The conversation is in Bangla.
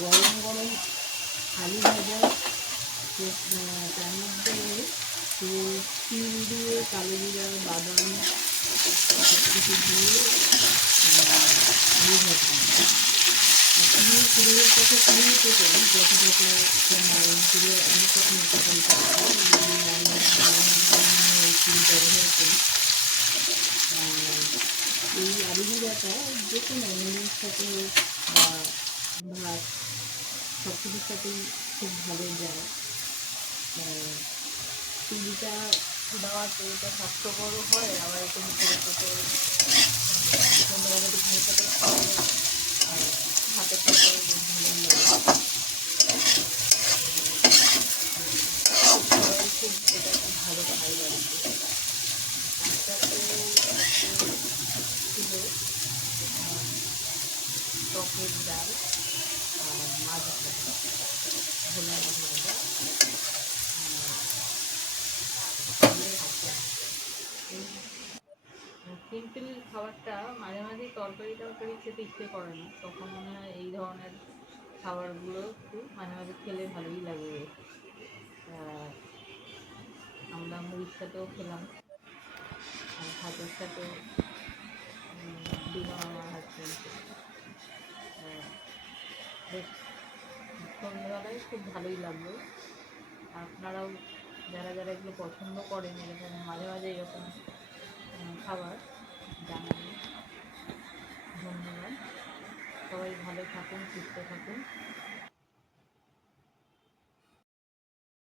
গরম গরম আলু ভাজা তার মধ্যে একটু তিল দিয়ে, কালো জিরা, বাদাম সব কিছু দিয়ে আলু ভাজা কুড়ির কাছে করি কুড়িয়ে অনেক রকম তরকারি কুড়ি ব্যবহার করি। এই আলু যে কোনো নুনের সাথে বা ভাত সব কিছুর সাথেই খুব ভালো যায়। আর দেওয়া দেওয়াতে এটা স্বাস্থ্যকরও হয়, আবার একটু মুখের সাথে সন্ধ্যাবেলা ঘুমের সাথে আর ভাতের সাথে ভালো লাগে। খুব এটা খুব ভালো খাই ছিল টকের ডাল আর মাছ ভাজা ভোলা মাছ ভাজা সিম্পল খাবারটা মাঝে মাঝে তরকারি টরকারি খেতে ইচ্ছে করে না। তখন মনে হয় এই ধরনের খাবারগুলো একটু মাঝে মাঝে খেলে ভালোই লাগে। আমরা মুড়ির সাথেও খেলাম। আর ভাতের সাথেও দিলাম আমার হাজবেন্ডকে বেশ, সন্ধ্যেবেলায় খুব ভালোই লাগল। আপনারাও যারা যারা এগুলো পছন্দ করেন, এরকম মাঝে মাঝে এরকম খাবার জানাবেন ধন্যবাদ। সবাই ভালো থাকুন সুস্থ থাকুন।